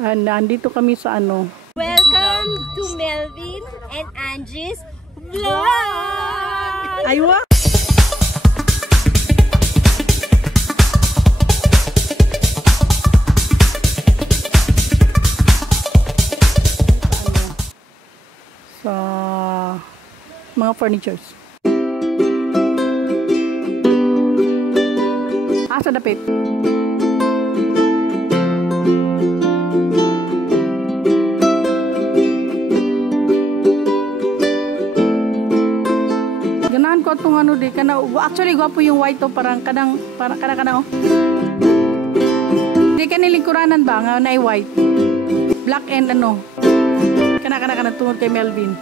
Nandito kami sa ano. Welcome to Melvin and Angie's vlog! Aywa! Sa mga furnitures. Sa dapit. Ganahan ko itong ano di kana actually gwapo yung white to parang kadang oh. Di ka nilingkuranan ba nga na white. Black and ano. Kana tungod kay Melvin.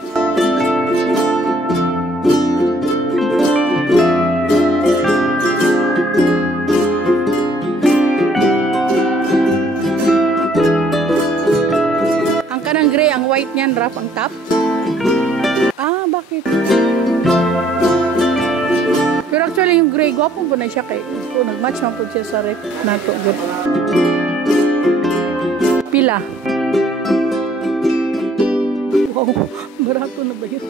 Ang kanang gray, ang white niyan rough ang top. Ah, bakit? Pero actually yung gray, gwapo po na siya kay nag-match man po siya sa rep nato. Good. Pila. Wow, barato na ba yun?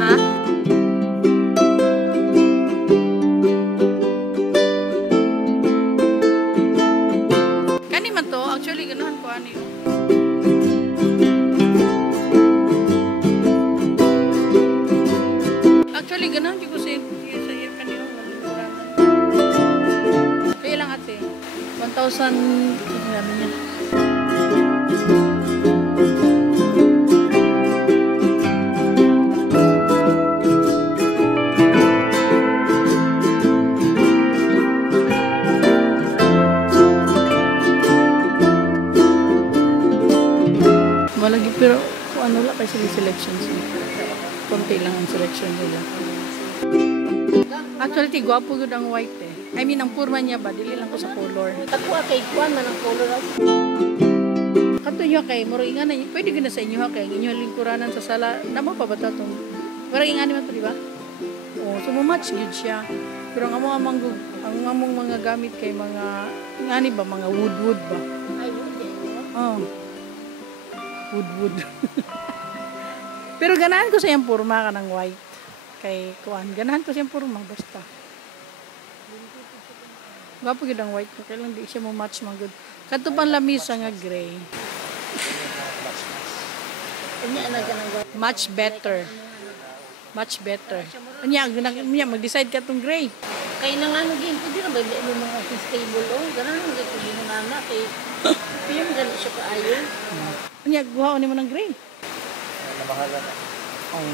Ha? Kani man to, actually ganahan ko ano yun. Actually, ganahan ko sa iyo kanina. Kaya lang ate, 1,000, sabi niya. Malagi pero ano lang kasi selections. Konti lang ang selection nila. Actually, tigwapo yun ang white eh. I mean, ang purma niya ba? Dili lang ko sa color. Ako kay Juan man ang color ako. Kato nyo kay, muro nga na, pwede ko na sa inyo ha kay, inyo lingkuranan sa sala. Namo pa ba ito itong? Pero nga naman ito, di ba? Oo, so mumatch good siya. Pero ang among mga gamit kay mga, nga ni ba, mga wood ba? Ay, wood eh. Oo. Wood. Pero ganahan ko sa yung purma ka ng white. Kay kuan, ganahan ko sa yung purma, basta. Gwapo yun ang white ko, kailan di siya mo match mga good. Kato pang lamisa nga gray. Much better. Much better. Anya, mag-decide ka itong gray. Kaya na nga naging, pwede na ba mo mga office table o? Gano'n ang gagawin mo nana kay film gano'n siya kaayo. Anya, guhaon mo ng gray. Namahalan na. Oh.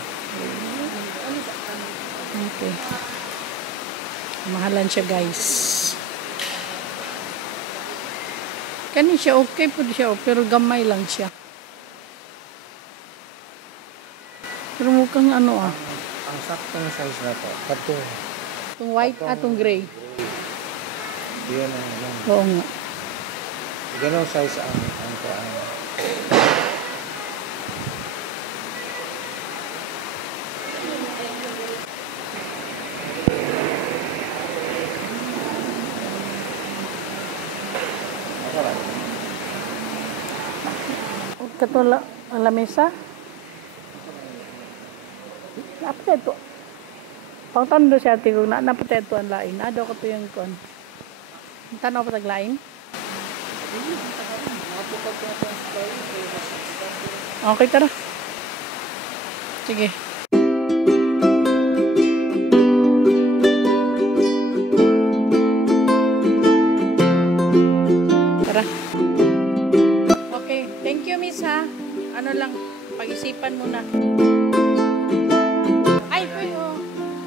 Okay. Mahalan siya guys. Kani siya okay po siya, pero gamay lang siya. Pero mukhang ano ah. Ang saktong size na to. Kato. Itong white at itong gray. Yun ang ano. Oo nga. Ganong size ang Katula ang lamesa. Apa ito? Pangtando siya ati kung napatay ito ang lain. Ado ko ito yung kon. Tanaw pa taglain? Okay, tara. Sige. Tara. Okay, thank you miss ha. Ano lang, pag-isipan mo na. Ay, pero,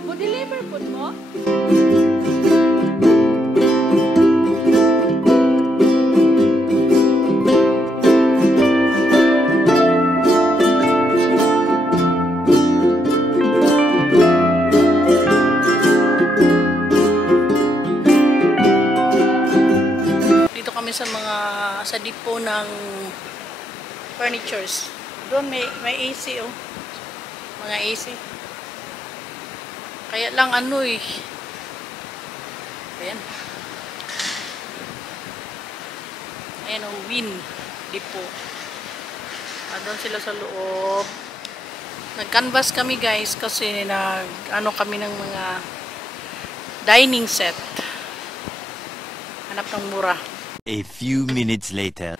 mo-deliver po mo? Dito kami sa depot ng furnitures. Doon may AC oh. Mga AC. Kaya lang ano eh. Ayan. Ayan ang Win Depot. Doon sila sa loob. Nag-canvas kami guys kasi ano kami ng mga dining set. Hanap ng mura. A few minutes later.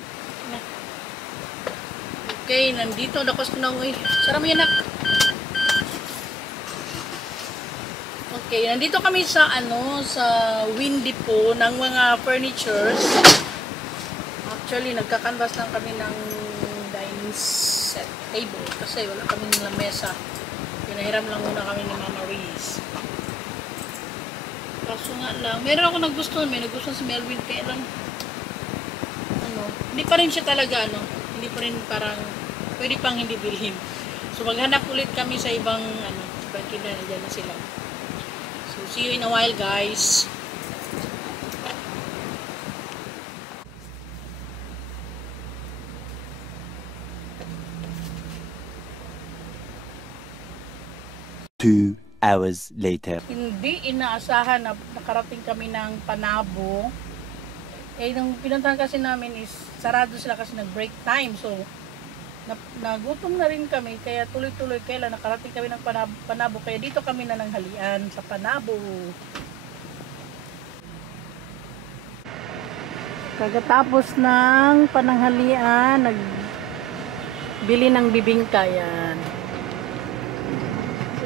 Okay, nandito na ko na uy. Sara mo yan nak. Okay, nandito kami sa sa Win Depot ng mga furnitures. Actually, nagka-canvas lang kami ng dining set table kasi wala kaming lamesa. Pinahiram lang muna kami ni Mama Riz. Kaso nga lang, meron ako nagustuhan, may nagustuhan si Melvin kaya lang hindi pa rin siya talaga hindi pa rin parang pwede pang hindi bilhin. So maghanap ulit kami sa ibang ibang tindahan, nandiyan na sila. So see you in a while guys. Two hours later. Hindi inaasahan na nakarating kami ng Panabo. Nung pinuntahan kasi namin is sarado sila kasi nag-break time. So, nagutom na rin kami. Kaya tuloy-tuloy kailan nakarating kami ng Panabo. Kaya dito kami na nanghalian sa Panabo. Pagkatapos ng pananghalian, nagbili ng bibingka yan.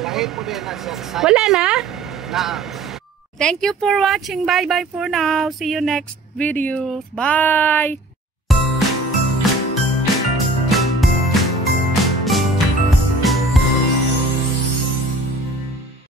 Lahit po din na siya. Wala na? Na. Thank you for watching. Bye-bye for now. See you next video. Bye!